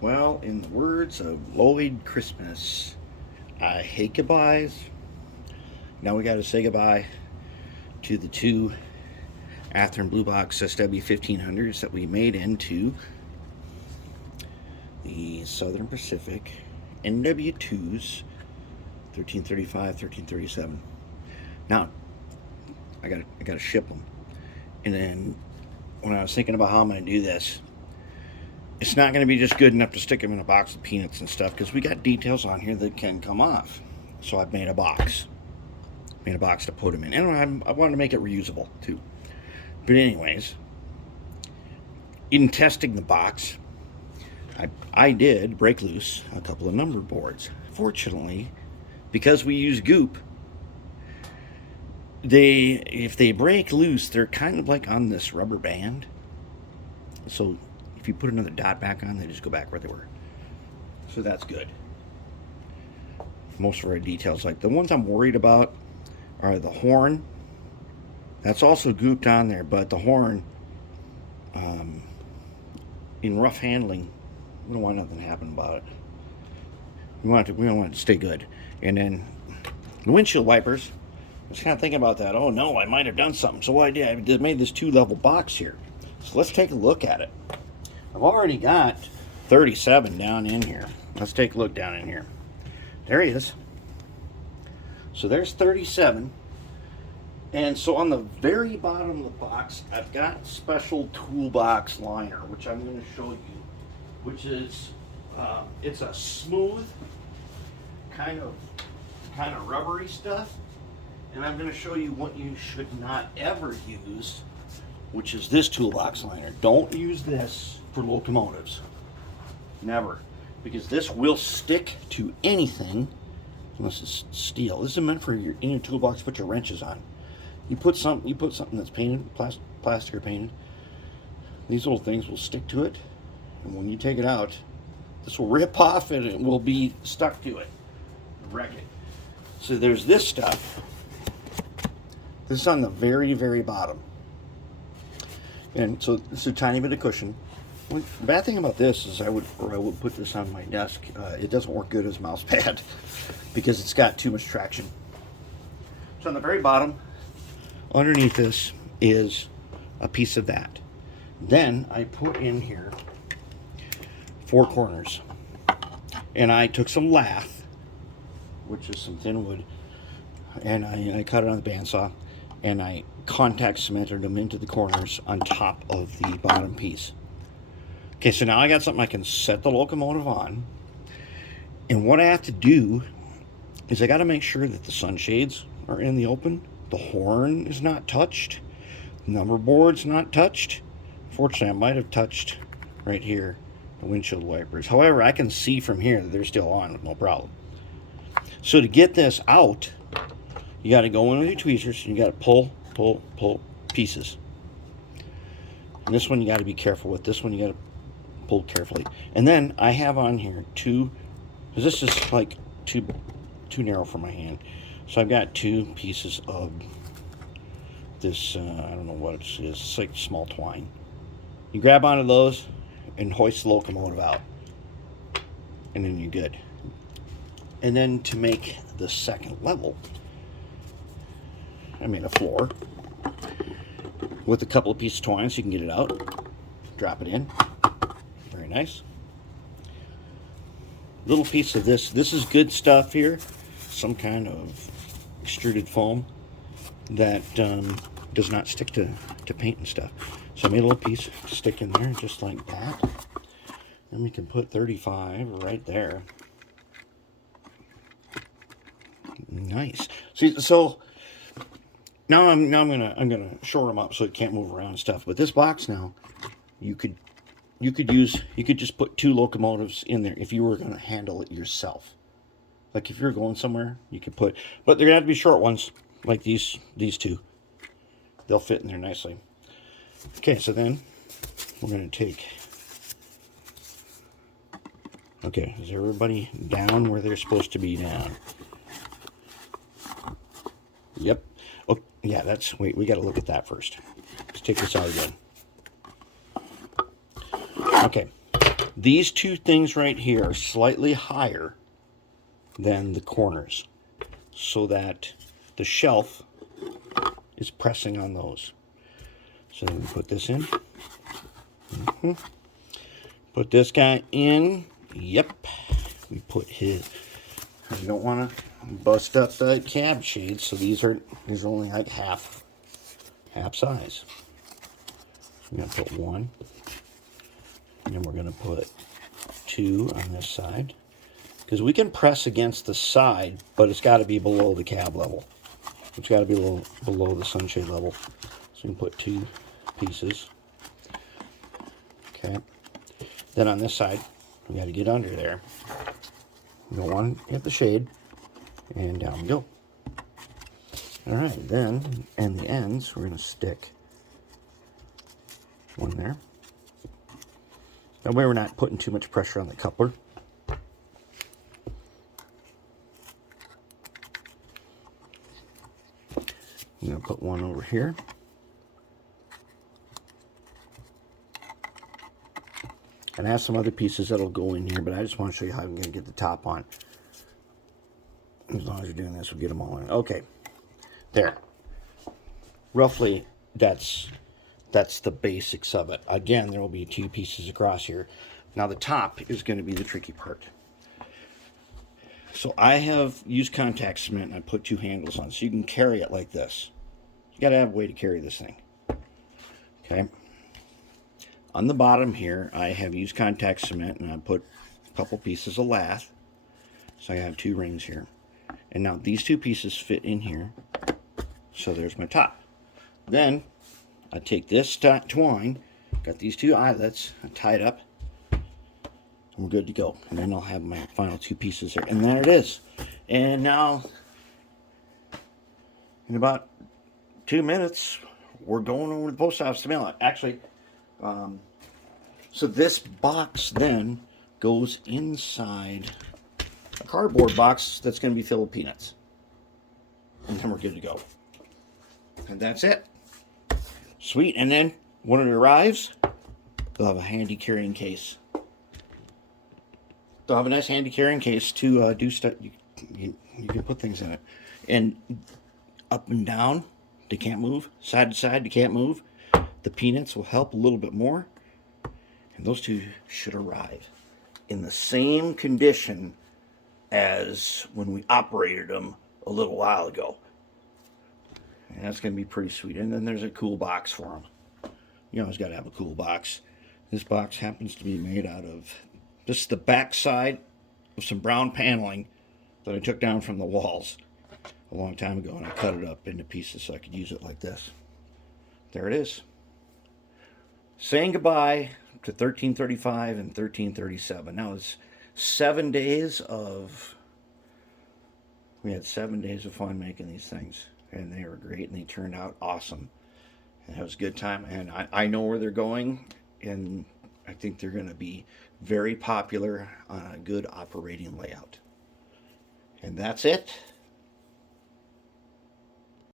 Well, in the words of Lloyd Christmas, I hate goodbyes. Now we got to say goodbye to the two Athearn Blue Box SW1500s that we made into the Southern Pacific NW2s 1335, 1337. Now, I got to ship them. And then when I was thinking about how I'm going to do this, it's not going to be just good enough to stick them in a box of peanuts and stuff, because we got details on here that can come off. So I've made a box. Made a box to put them in. And I wanted to make it reusable too. But anyways, in testing the box, I did break loose a couple of number boards. Fortunately, because we use goop, if they break loose, they're kind of like on this rubber band. So if you put another dot back on, they just go back where they were. So that's good. Most of our details, like the ones I'm worried about, are the horn. That's also gooped on there, but the horn, in rough handling, we don't want nothing to happen about it. We don't want it to stay good. And then the windshield wipers, I was kind of thinking about that. Oh no, I might have done something. So what I did, I made this 2-level box here. So let's take a look at it. I've already got 37 down in here. Let's take a look down in here. There he is. So there's 37. And so on the very bottom of the box, I've got special toolbox liner, which I'm going to show you, which is, it's a smooth, kind of rubbery stuff. And I'm going to show you what you should not ever use, which is this toolbox liner. Don't use this for locomotives. Never. Because this will stick to anything unless it's steel. This is meant for your in your toolbox to put your wrenches on. You put something that's painted, plastic or painted, these little things will stick to it, and when you take it out, this will rip off and it will be stuck to it. Wreck it. So there's this stuff. This is on the very, very bottom. And so it's a tiny bit of cushion. The bad thing about this is I would put this on my desk. It doesn't work good as a mouse pad because it's got too much traction. So on the very bottom, underneath this is a piece of that. Then I put in here 4 corners. And I took some lath, which is some thin wood, and I cut it on the bandsaw, and I contact cemented them into the corners on top of the bottom piece. Okay, so now I got something I can set the locomotive on. And what I have to do is I got to make sure that the sunshades are in the open, the horn is not touched, number board's not touched. Fortunately, I might have touched right here the windshield wipers. However, I can see from here that they're still on with no problem. So to get this out, you got to go in with your tweezers and you got to pull pieces. And this one you got to be careful with. This one you got to pull carefully. And then I have on here 2, because this is like too narrow for my hand. So I've got 2 pieces of this, I don't know what it is. It's like small twine. You grab onto those and hoist the locomotive out. And then you're good. And then to make the second level, I made a floor with a couple of pieces of twine so you can get it out. Drop it in. Very nice. Little piece of this. This is good stuff here. Some kind of extruded foam that does not stick to paint and stuff. So I made a little piece to stick in there just like that. Then we can put 35 right there. Nice. See, so now I'm gonna shore them up so it can't move around and stuff. But this box now, you could just put 2 locomotives in there if you were gonna handle it yourself. Like if you're going somewhere, you could put, but they're gonna have to be short ones, like these 2. They'll fit in there nicely. Okay, so then we're gonna take. Okay, is everybody down where they're supposed to be down? Yep. Oh, yeah, wait, we got to look at that first. Let's take this out again. Okay. These two things right here are slightly higher than the corners, so that the shelf is pressing on those. So then we put this in. Put this guy in. Yep. We put his. You don't want to bust up the cab shades, so these are only like half size. I'm gonna put one, and then we're gonna put two on this side, because we can press against the side, but it's got to be below the cab level. It's got to be below the sunshade level. So we can put two pieces. Okay. Then on this side, we got to get under there. We don't want to hit the shade, and down we go. All right, then, and the ends, we're going to stick one there. That way we're not putting too much pressure on the coupler. I'm going to put one over here. And I have some other pieces that'll go in here, but I just want to show you how I'm going to get the top on. As long as you're doing this, we'll get them all in. Okay, there. Roughly, that's the basics of it. Again, there will be two pieces across here. Now the top is going to be the tricky part. So I have used contact cement, and I put two handles on, so you can carry it like this. You got to have a way to carry this thing. Okay. On the bottom here, I have used contact cement, and I put a couple pieces of lath. So I have two rings here. And now these two pieces fit in here. So there's my top. Then I take this twine, got these two eyelets, I tie it up, and we're good to go. And then I'll have my final two pieces there. And there it is. And now, in about 2 minutes, we're going over to the post office to mail it. Actually, so this box then goes inside a cardboard box that's going to be filled with peanuts. And then we're good to go. And that's it. Sweet. And then when it arrives, they'll have a handy carrying case. They'll have a nice handy carrying case to do stuff. You can put things in it. And up and down, they can't move. Side to side, they can't move. The peanuts will help a little bit more. And those two should arrive in the same condition as when we operated them a little while ago. And that's going to be pretty sweet. And then there's a cool box for them. You always got to have a cool box. This box happens to be made out of just the back side of some brown paneling that I took down from the walls a long time ago, and I cut it up into pieces so I could use it like this. There it is. Saying goodbye to 1335 and 1337. Now it's 7 days of... We had 7 days of fun making these things, and they were great, and they turned out awesome. And it was a good time, and I know where they're going, and I think they're going to be very popular on a good operating layout. And that's it.